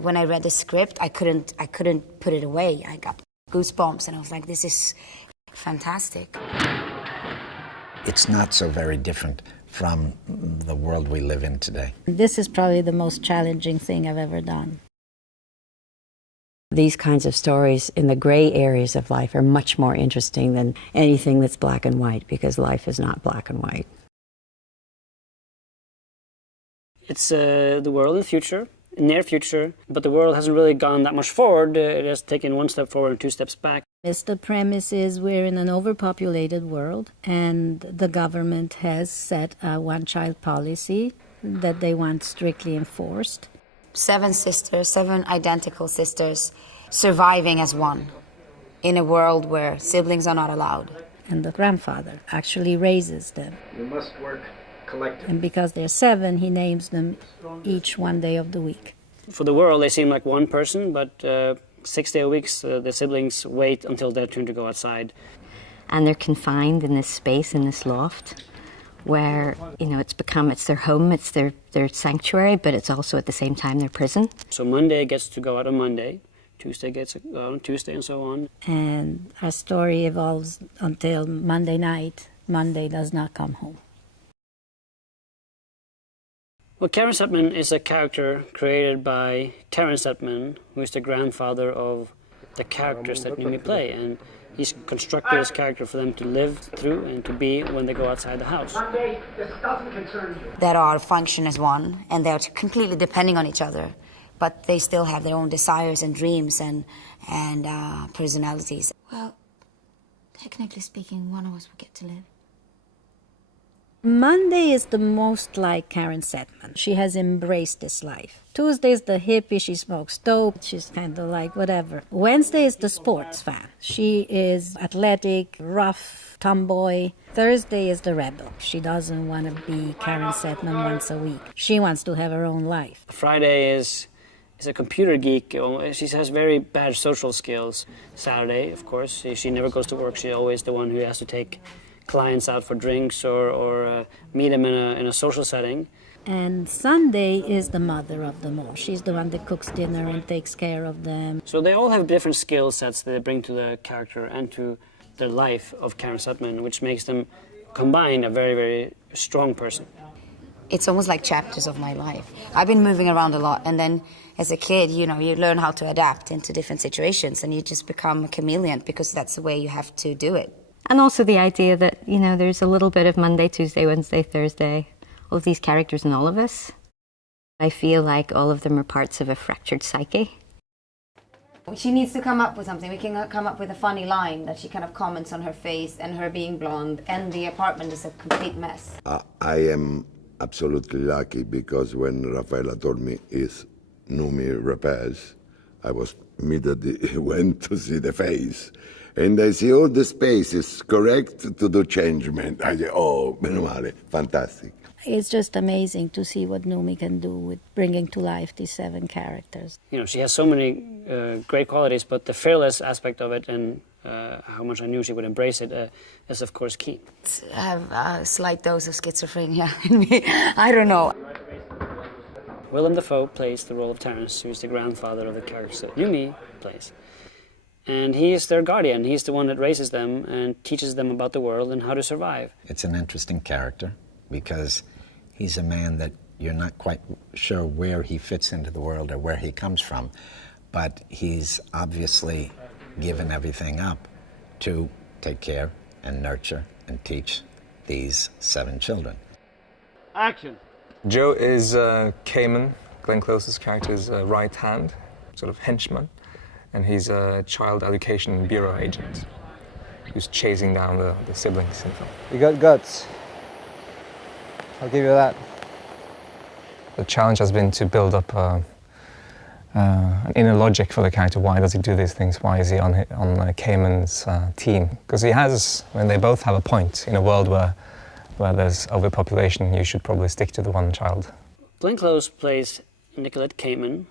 when I read the script, I couldn't put it away. I got goosebumps, and I was like, this is fantastic. It's not so very different from the world we live in today. This is probably the most challenging thing I've ever done. These kinds of stories in the gray areas of life are much more interesting than anything that's black and white, because life is not black and white. It's the world in the future, near future, but the world hasn't really gone that much forward. It has taken one step forward and two steps back. The premise is we're in an overpopulated world, and the government has set a one-child policy that they want strictly enforced. 7 sisters, 7 identical sisters, surviving as one in a world where siblings are not allowed. And the grandfather actually raises them. You must work collectively. And because they're 7, he names them each one day of the week. For the world, they seem like one person, but 6 day a week, the siblings wait until their turn to go outside. And they're confined in this space, in this loft, where, you know, it's their home, it's their sanctuary, but it's also at the same time their prison. So Monday gets to go out on Monday, Tuesday gets to go out on Tuesday, and so on. And our story evolves until Monday night. Monday does not come home. Well, Karen Setman is a character created by Terence Setman, who is the grandfather of the characters that Noomi play, and he's constructed this character for them to live through and to be when they go outside the house. That are function as one, and they're completely depending on each other, but they still have their own desires and dreams and personalities. Well, technically speaking, one of us will get to live. Monday is the most like Karen Setman. She has embraced this life. Tuesday is the hippie, she smokes dope, she's kind of like whatever. Wednesday is the sports fan. She is athletic, rough, tomboy. Thursday is the rebel. She doesn't want to be Karen Setman once a week. She wants to have her own life. Friday is a computer geek. She has very bad social skills. Saturday, of course, she never goes to work. She's always the one who has to take clients out for drinks or meet them in a social setting. And Sunday is the mother of them all. She's the one that cooks dinner and takes care of them. So they all have different skill sets that they bring to the character and to the life of Karen Setman, which makes them combine a very, very strong person. It's almost like chapters of my life. I've been moving around a lot, and then as a kid, you know, you learn how to adapt into different situations, and you just become a chameleon because that's the way you have to do it. And also the idea that, you know, there's a little bit of Monday, Tuesday, Wednesday, Thursday, all of these characters in all of us. I feel like all of them are parts of a fractured psyche. She needs to come up with something. We can come up with a funny line that she kind of comments on her face and her being blonde, and the apartment is a complete mess. I am absolutely lucky because when Raffaella told me it's Noomi Rapace, I was immediately went to see the face. And I see all the space is correct to do changement. I say, oh, meno male, fantastic. It's just amazing to see what Noomi can do with bringing to life these 7 characters. You know, she has so many great qualities, but the fearless aspect of it and how much I knew she would embrace it is, of course, key. I have a slight dose of schizophrenia in me. I don't know. Willem Dafoe plays the role of Terence, who is the grandfather of the characters that Noomi plays. And he is their guardian. He's the one that raises them and teaches them about the world and how to survive. It's an interesting character because he's a man that you're not quite sure where he fits into the world or where he comes from, but he's obviously given everything up to take care and nurture and teach these 7 children. Action! Joe is Cayman, Glenn Close's character's right hand, sort of henchman. And he's a child education bureau agent who's chasing down the siblings in film. You got guts. I'll give you that. The challenge has been to build up an inner logic for the character. Why does he do these things? Why is he on Cayman's team? Because he has, when they both have a point in a world where there's overpopulation, you should probably stick to the one child. Glenn Close plays Nicolette Cayman,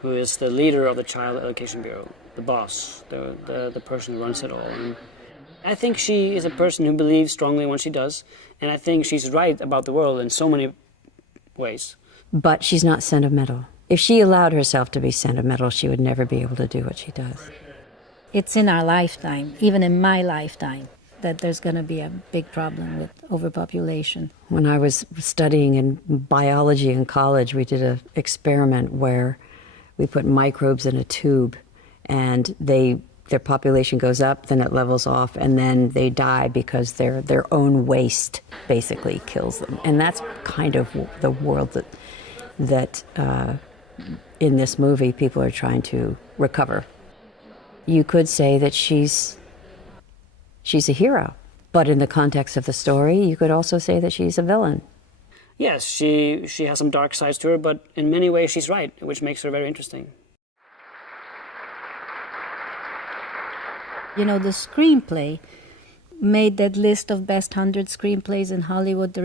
who is the leader of the Child Education Bureau, the boss, the person who runs it all. And I think she is a person who believes strongly in what she does, and I think she's right about the world in so many ways. But she's not sentimental. If she allowed herself to be sentimental, she would never be able to do what she does. It's in our lifetime, even in my lifetime, that there's going to be a big problem with overpopulation. When I was studying in biology in college, we did an experiment where we put microbes in a tube, and their population goes up, then it levels off, and then they die because their own waste basically kills them. And that's kind of the world that in this movie people are trying to recover. You could say that she's a hero, but in the context of the story, you could also say that she's a villain. Yes, she has some dark sides to her, but in many ways she's right, which makes her very interesting. You know, the screenplay made that list of best 100 screenplays in Hollywood.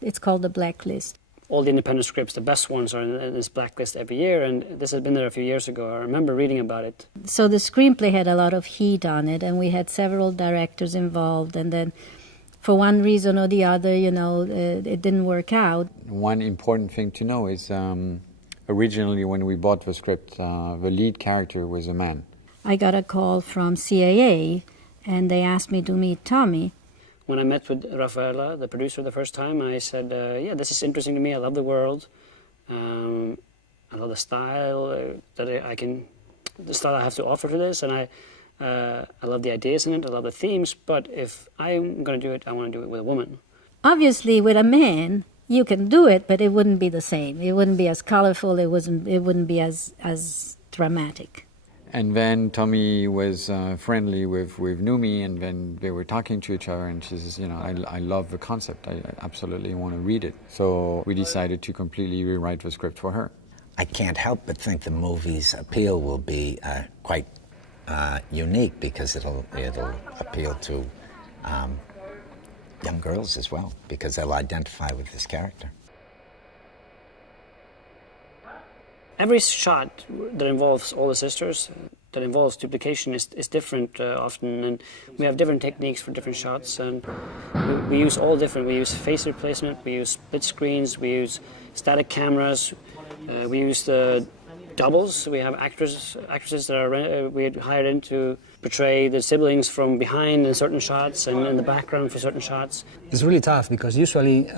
It's called the Blacklist. All the independent scripts, the best ones, are in this blacklist every year, and this had been there a few years ago. I remember reading about it. So the screenplay had a lot of heat on it, and we had several directors involved, and then for one reason or the other, it didn't work out. One important thing to know is originally when we bought the script, the lead character was a man. I got a call from CAA, and they asked me to meet Tommy. When I met with Raffaella, the producer, the first time, I said, yeah, this is interesting to me. I love the world. I love the style the style I have to offer to this, and I love the ideas in it. I love the themes. But if I'm going to do it, I want to do it with a woman. Obviously, with a man, you can do it, but it wouldn't be the same. It wouldn't be as colorful. It wouldn't be as dramatic. And then Tommy was friendly with Noomi, and then they were talking to each other, and she says, I love the concept. I absolutely want to read it. So we decided to completely rewrite the script for her. I can't help but think the movie's appeal will be quite unique, because it'll appeal to young girls as well, because they'll identify with this character. Every shot that involves all the sisters, that involves duplication, is different often, and we have different techniques for different shots, and we use all different. We use face replacement, we use split screens, we use static cameras, we use the doubles. We have actresses that we had hired in to portray the siblings from behind in certain shots and in the background for certain shots. It's really tough, because usually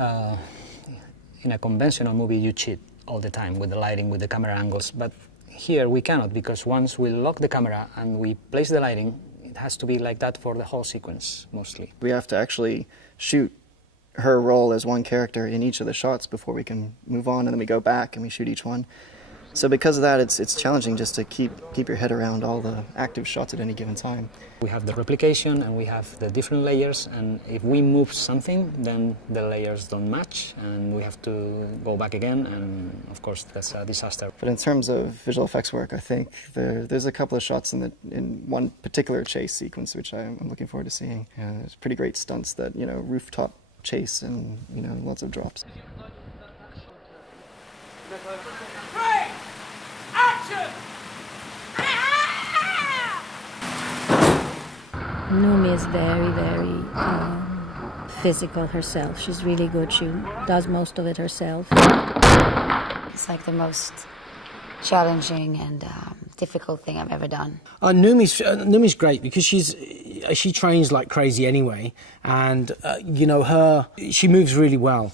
in a conventional movie you cheat all the time with the lighting, with the camera angles, but here we cannot, because once we lock the camera and we place the lighting, it has to be like that for the whole sequence, mostly. We have to actually shoot her role as one character in each of the shots before we can move on, and then we go back and we shoot each one. So because of that, it's challenging just to keep your head around all the active shots at any given time. We have the replication and we have the different layers, and if we move something, then the layers don't match and we have to go back again, and of course that's a disaster. But in terms of visual effects work, I think there's a couple of shots in one particular chase sequence which I'm looking forward to seeing. There's pretty great stunts, that rooftop chase, and lots of drops. Noomi is very, very physical herself. She's really good. She does most of it herself. It's like the most challenging and difficult thing I've ever done. Noomi's great, because she trains like crazy anyway, and she moves really well.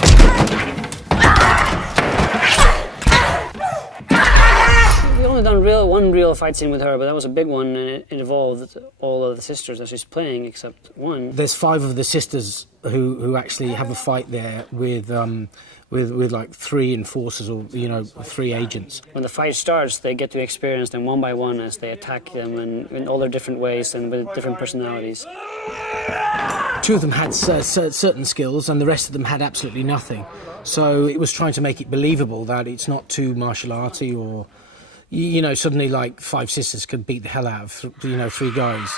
We only done one real fight scene with her, but that was a big one, and it involved all of the sisters that she's playing except one. There's 5 of the sisters who actually have a fight there with like 3 enforcers, or 3 agents. When the fight starts, they get to experience them one by one as they attack them, and in all their different ways and with different personalities. 2 of them had certain skills, and the rest of them had absolutely nothing. So it was trying to make it believable that it's not too martial arty, or suddenly like 5 sisters could beat the hell out of 3 guys.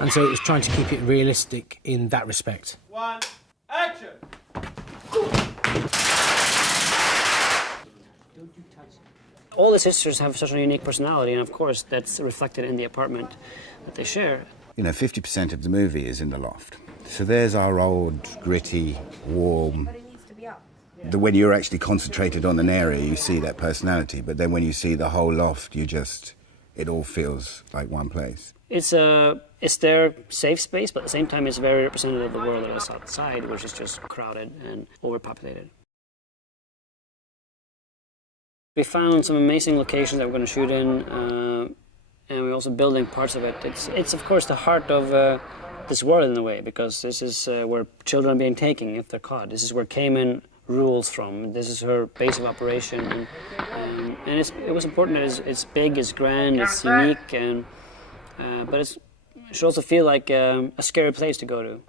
And so it was trying to keep it realistic in that respect. 1, action! All the sisters have such a unique personality, and of course that's reflected in the apartment that they share. 50% of the movie is in the loft. So there's our old, gritty, warm, when you're actually concentrated on an area, you see that personality. But then when you see the whole loft, it all feels like one place. It's their safe space, but at the same time, it's very representative of the world that is outside, which is just crowded and overpopulated. We found some amazing locations that we're going to shoot in, and we're also building parts of it. It's of course the heart of this world in a way, because this is where children are being taken if they're caught. This is where Cayman rules from. This is her base of operation, and it was important that it's big, it's grand, it's unique, and but it should also feel like a scary place to go to.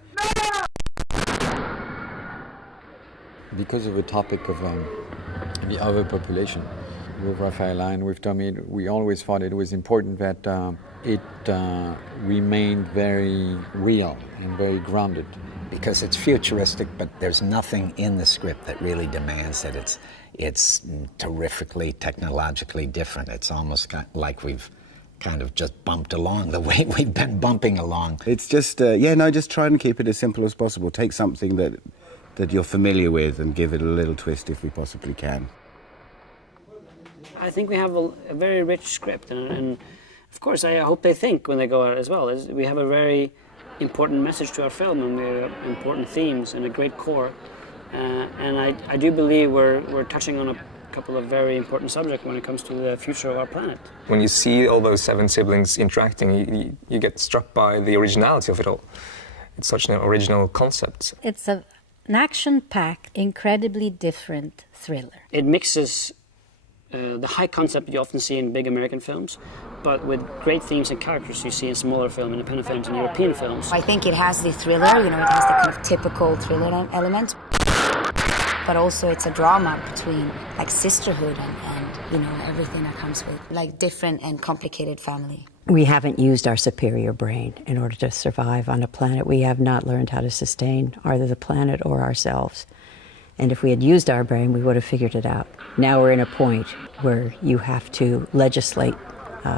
Because of the topic of the overpopulation, with Raffaella and with Tommy, we always thought it was important that it remained very real and very grounded. Because it's futuristic, but there's nothing in the script that really demands that it's terrifically, technologically different. It's almost like we've kind of just bumped along the way we've been bumping along. It's just, just try and keep it as simple as possible. Take something that you're familiar with and give it a little twist if we possibly can. I think we have a very rich script, and of course I hope they think when they go out as well. We have a very important message to our film, and we have important themes and a great core. And I do believe we're touching on a couple of very important subjects when it comes to the future of our planet. When you see all those 7 siblings interacting, you get struck by the originality of it all. It's such an original concept. It's an action-packed, incredibly different thriller. It mixes the high concept you often see in big American films, but with great themes and characters you see in smaller film, independent films, and European films. I think it has the thriller, it has the kind of typical thriller element, but also it's a drama between like sisterhood and everything that comes with like different and complicated family. We haven't used our superior brain in order to survive on a planet. We have not learned how to sustain either the planet or ourselves. And if we had used our brain, we would have figured it out. Now we're in a point where you have to legislate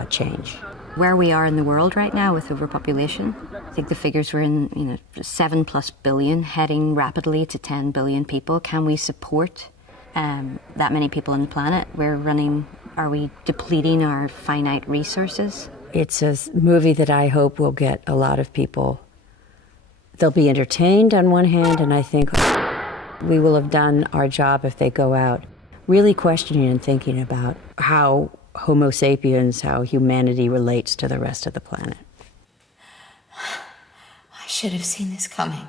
change. Where we are in the world right now with overpopulation, I think the figures were in 7+ billion, heading rapidly to 10 billion people. Can we support that many people on the planet? Are we depleting our finite resources? It's a movie that I hope will get a lot of people. They'll be entertained on one hand, and I think we will have done our job if they go out really questioning and thinking about how Homo sapiens, how humanity relates to the rest of the planet. I should have seen this coming.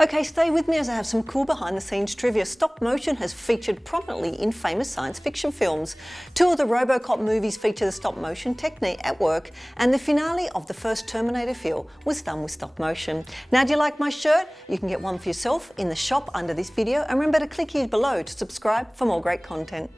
Okay, stay with me as I have some cool behind-the-scenes trivia. Stop motion has featured prominently in famous science fiction films. 2 of the RoboCop movies feature the stop motion technique at work, and the finale of the first Terminator film was done with stop motion. Now, do you like my shirt? You can get one for yourself in the shop under this video, and remember to click here below to subscribe for more great content.